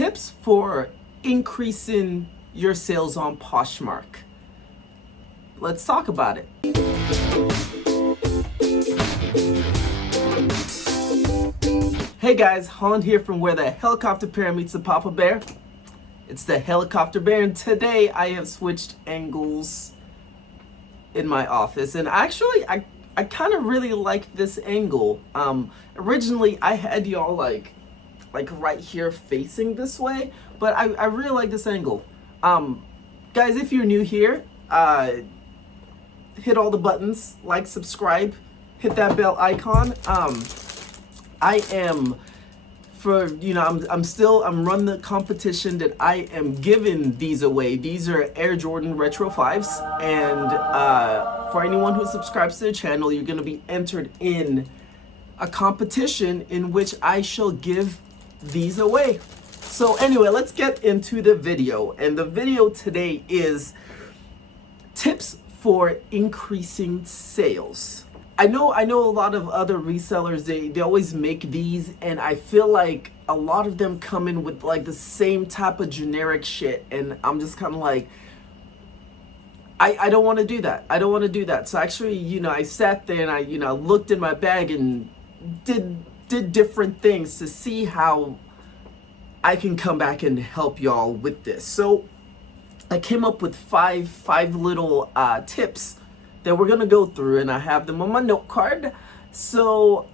Tips for increasing your sales on Poshmark. Let's talk about it. Hey guys, Holland here from where the helicopter bear meets the Papa Bear. It's the helicopter bear, and today I have switched angles in my office, and actually I kind of really like this angle. Originally I had y'all like right here facing this way, but I really like this angle. Guys, if you're new here, hit all the buttons, like, subscribe, hit that bell icon. I am, I'm running the competition that I am giving these away. These are Air Jordan Retro 5s, and for anyone who subscribes to the channel, you're gonna be entered in a competition in which I shall give these away. So anyway, let's get into the video, and the video today is tips for increasing sales. I know a lot of other resellers, they always make these, and I feel like a lot of them come in with like the same type of generic shit, and I'm just kind of like, I don't want to do that. I don't want to do that. So actually, I sat there and I looked in my bag and did different things to see how I can come back and help y'all with this. So I came up with five little tips that we're gonna go through, and I have them on my note card. So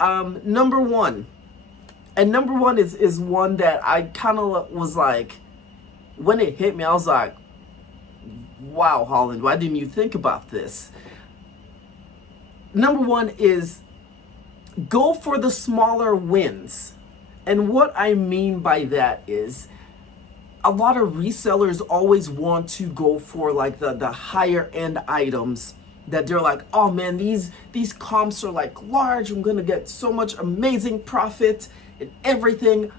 number one is one that I kind of was like, when it hit me, I was like, wow, Holland, why didn't you think about this? Number one is go for the smaller wins. And what I mean by that is, a lot of resellers always want to go for like the higher end items that they're like, oh man, these comps are like large, I'm gonna get so much amazing profit and everything.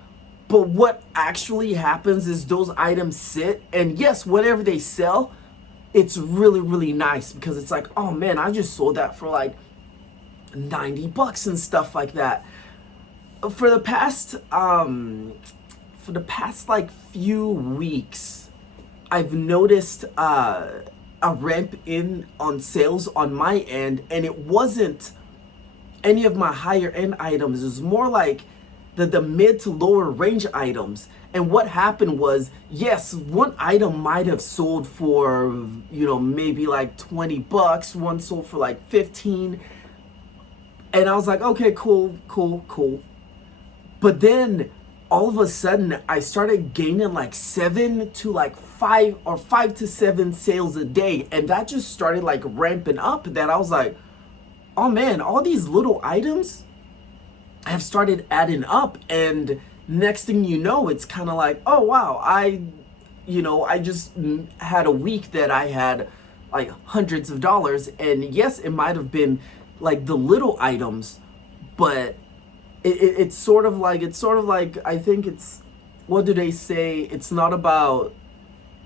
But what actually happens is those items sit, and yes, whatever they sell, it's really, really nice, because it's like, oh man, I just sold that for like 90 bucks and stuff like that. For the past like few weeks, I've noticed a ramp in on sales on my end, and it wasn't any of my higher end items. It was more like the mid to lower range items. And what happened was, yes, one item might have sold for maybe like 20 bucks, one sold for like 15, and I was like, okay, cool. But then all of a sudden I started gaining like 7 to like 5 or 5 to 7 sales a day, and that just started like ramping up, that I was like, oh man, all these little items have started adding up. And next thing you know, it's kind of like, oh wow, I just had a week that I had like hundreds of dollars. And yes, it might have been like the little items, but it's sort of like I think it's, what do they say, it's not about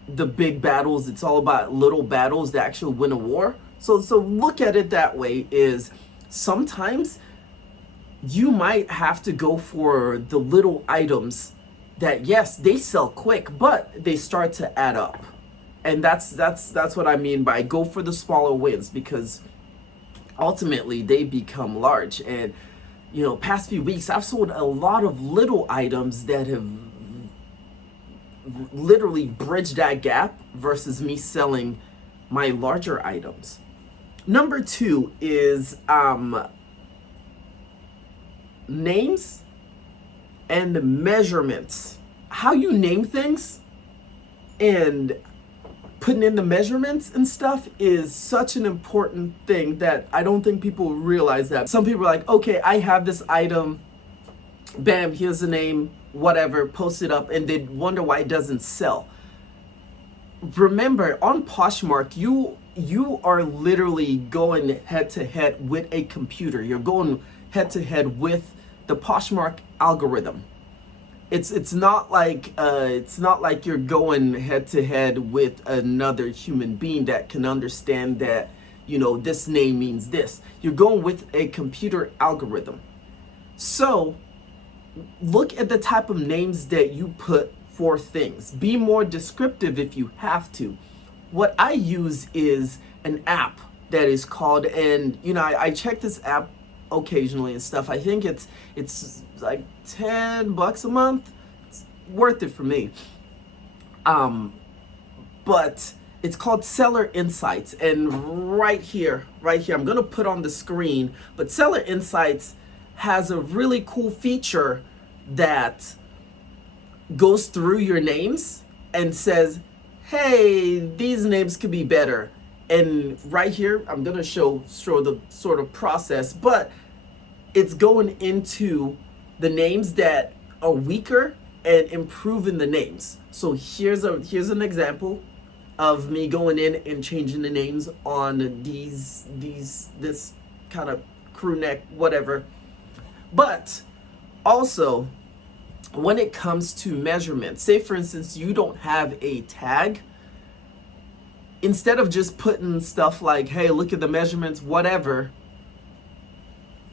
the big battles, it's all about little battles that actually win a war. So look at it that way, is sometimes you might have to go for the little items that, yes, they sell quick, but they start to add up. And that's what I mean by go for the smaller wins, because ultimately they become large. And past few weeks, I've sold a lot of little items that have literally bridged that gap versus me selling my larger items. Number two is names and measurements. How you name things and putting in the measurements and stuff is such an important thing that I don't think people realize that. Some people are like, okay, I have this item, bam, here's the name, whatever, post it up, and they wonder why it doesn't sell. Remember, on Poshmark, you are literally going head to head with a computer. You're going head to head with the Poshmark algorithm. It's not like you're going head to head with another human being that can understand that this name means this. You're going with a computer algorithm. So look at the type of names that you put for things. Be more descriptive if you have to. What I use is an app that is called, and you know, I check this app occasionally and stuff. I think it's like $10 a month. It's worth it for me. But it's called Seller Insights, and right here, I'm gonna put on the screen, but Seller Insights has a really cool feature that goes through your names and says, hey, these names could be better. And right here, I'm gonna show the sort of process, but it's going into the names that are weaker and improving the names. So here's an example of me going in and changing the names on this kind of crew neck, whatever. But also, when it comes to measurements, say for instance, you don't have a tag, instead of just putting stuff like, hey, look at the measurements, whatever,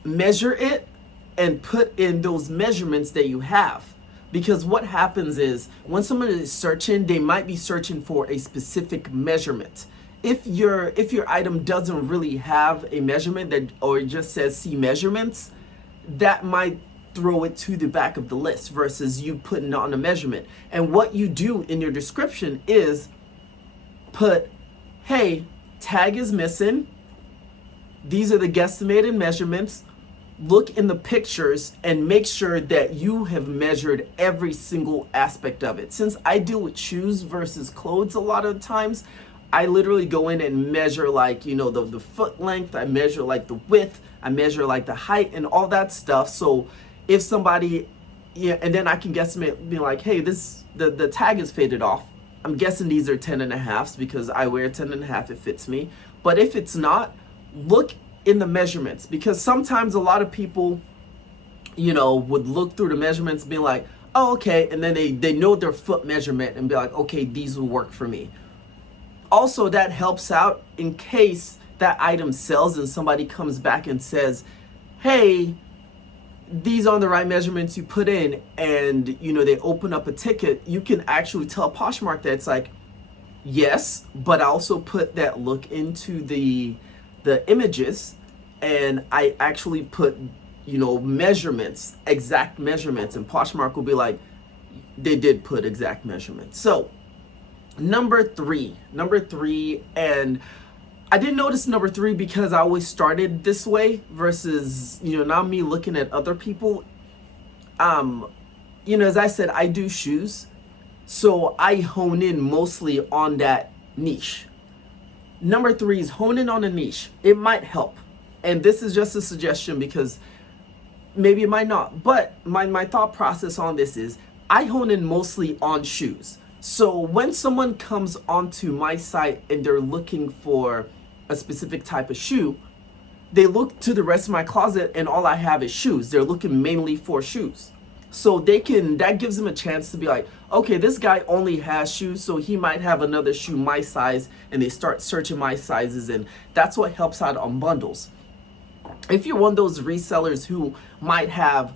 measure it and put in those measurements that you have. Because what happens is when someone is searching, they might be searching for a specific measurement. If your item doesn't really have a measurement that, or it just says see measurements, that might throw it to the back of the list versus you putting on a measurement. And what you do in your description is put, hey, tag is missing. These are the guesstimated measurements. Look in the pictures and make sure that you have measured every single aspect of it. Since I deal with shoes versus clothes a lot of times, I literally go in and measure, like, you know, the foot length, I measure like the width, I measure like the height and all that stuff. So if somebody, yeah, and then I can guesstimate, be like, hey, the tag is faded off. I'm guessing these are 10.5s because I wear 10.5, it fits me. But if it's not, look in the measurements, because sometimes a lot of people, you know, would look through the measurements being like, oh, okay, and then they know their foot measurement and be like, okay, these will work for me. Also, that helps out in case that item sells and somebody comes back and says, hey, these aren't the right measurements you put in, and you know, they open up a ticket, you can actually tell Poshmark that it's like, yes, but I also put that look into the images, and I actually put, you know, measurements, exact measurements, and Poshmark will be like, they did put exact measurements. So number three, and I didn't notice number 3 because I always started this way versus, you know, now me looking at other people. You know, as I said, I do shoes, so I hone in mostly on that niche. Number 3 is hone in on a niche. It might help. And this is just a suggestion because maybe it might not. But my thought process on this is I hone in mostly on shoes. So when someone comes onto my site and they're looking for a specific type of shoe, they look to the rest of my closet and all I have is shoes. They're looking mainly for shoes. So that gives them a chance to be like, okay, this guy only has shoes, so he might have another shoe my size, and they start searching my sizes, and that's what helps out on bundles. If you're one of those resellers who might have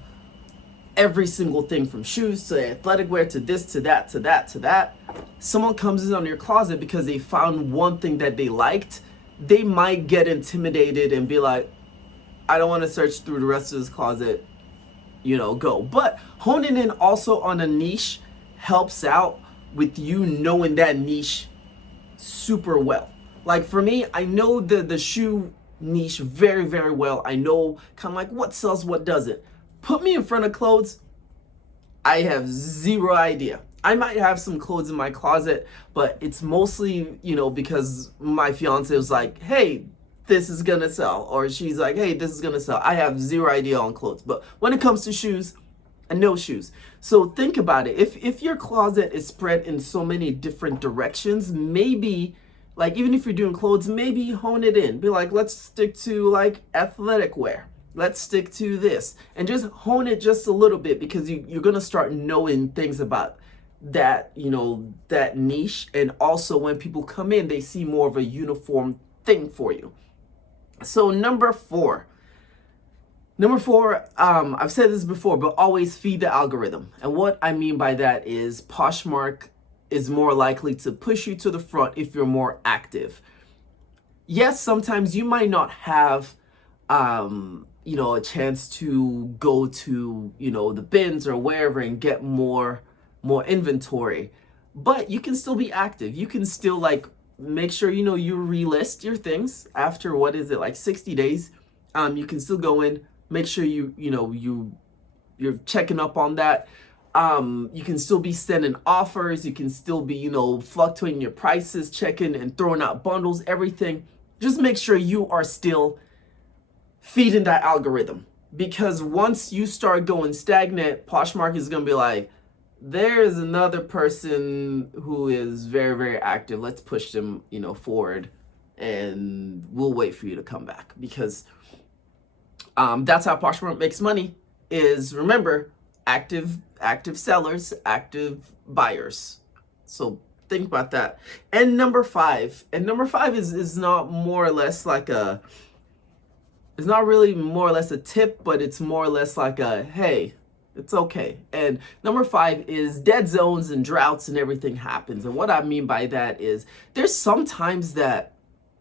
every single thing from shoes to athletic wear to this to that to that to that, someone comes in on your closet because they found one thing that they liked, they might get intimidated and be like, I don't want to search through the rest of this closet, you know, go. But honing in also on a niche helps out with you knowing that niche super well. Like for me, I know the shoe niche very, very well. I know kind of like what sells, what doesn't. Put me in front of clothes, I have zero idea. I might have some clothes in my closet, but it's mostly, you know, because my fiance was like, hey, this is gonna sell, or she's like, hey, this is gonna sell. I have zero idea on clothes, but when it comes to shoes, I know shoes. So think about it. If your closet is spread in so many different directions, maybe, like, even if you're doing clothes, maybe hone it in. Be like, let's stick to like athletic wear. Let's stick to this, and just hone it just a little bit, because you're gonna start knowing things about that, you know, that niche. And also when people come in, they see more of a uniform thing for you. So number 4, Number four, I've said this before, but always feed the algorithm. And what I mean by that is Poshmark is more likely to push you to the front if you're more active. Yes, sometimes you might not have, a chance to go to, the bins or wherever and get more inventory, but you can still be active. You can still like make sure, you relist your things after, what is it, like 60 days. You can still go in, make sure you're checking up on that. You can still be sending offers. You can still be, fluctuating your prices, checking and throwing out bundles, everything. Just make sure you are still feeding that algorithm, because once you start going stagnant, Poshmark is going to be like, there's another person who is very, very active. Let's push them, forward, and we'll wait for you to come back, because that's how Poshmark makes money. Is, remember, active sellers, active buyers. So think about that. And number five is not more or less like it's not really more or less a tip, but it's more or less like a, hey, it's okay. And number five is dead zones and droughts and everything happens. And what I mean by that is there's sometimes that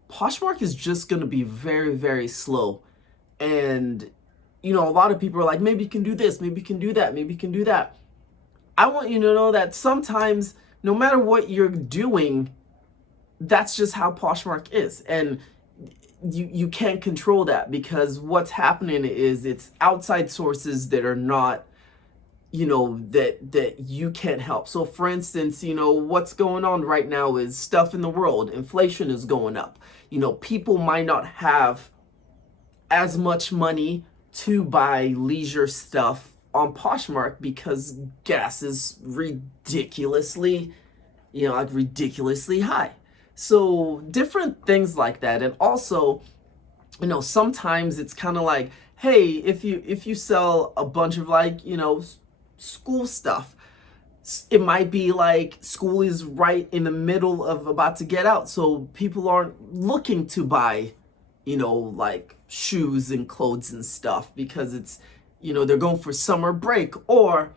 Poshmark is just going to be very, very slow. And, a lot of people are like, maybe you can do this, maybe you can do that, maybe you can do that. I want you to know that sometimes, no matter what you're doing, that's just how Poshmark is. And you can't control that, because what's happening is it's outside sources that are not, that you can't help. So for instance, what's going on right now is stuff in the world. Inflation is going up. People might not have as much money to buy leisure stuff on Poshmark because gas is ridiculously high. So different things like that. And also, sometimes it's kind of like, hey, if you sell a bunch of school stuff, it might be like school is right in the middle of about to get out, so people aren't looking to buy like shoes and clothes and stuff, because it's they're going for summer break, or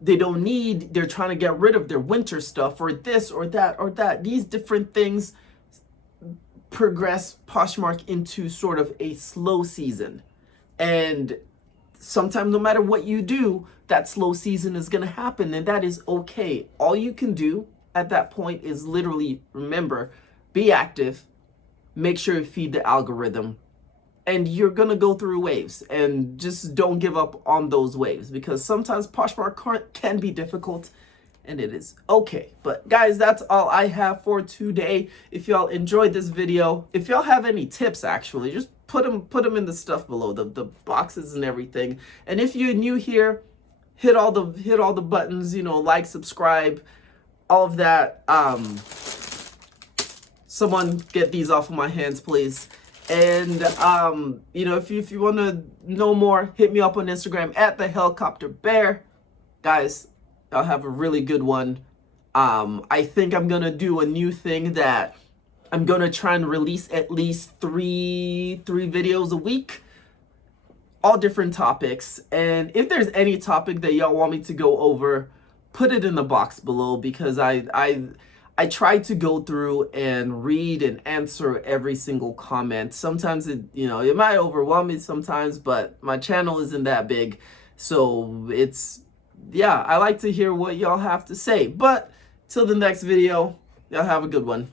they're trying to get rid of their winter stuff, or this or that. These different things progress Poshmark into sort of a slow season. And sometimes, no matter what you do, that slow season is going to happen, and that is okay. All you can do at that point is literally, remember, be active, make sure you feed the algorithm, and you're going to go through waves, and just don't give up on those waves, because sometimes Poshmark can be difficult, and it is okay. But guys, that's all I have for today. If y'all enjoyed this video, if y'all have any tips, actually, just put them in the stuff below, the boxes and everything. And if you're new here, hit all the buttons, like, subscribe, all of that. Someone get these off of my hands, please. And if you want to know more, hit me up on Instagram at the HELICOPTERBEAR. Guys, I'll have a really good one. I think I'm gonna do a new thing that I'm gonna try and release at least three videos a week, all different topics. And if there's any topic that y'all want me to go over, put it in the box below, because I try to go through and read and answer every single comment. Sometimes it might overwhelm me sometimes, but my channel isn't that big, so I like to hear what y'all have to say. But till the next video, y'all have a good one.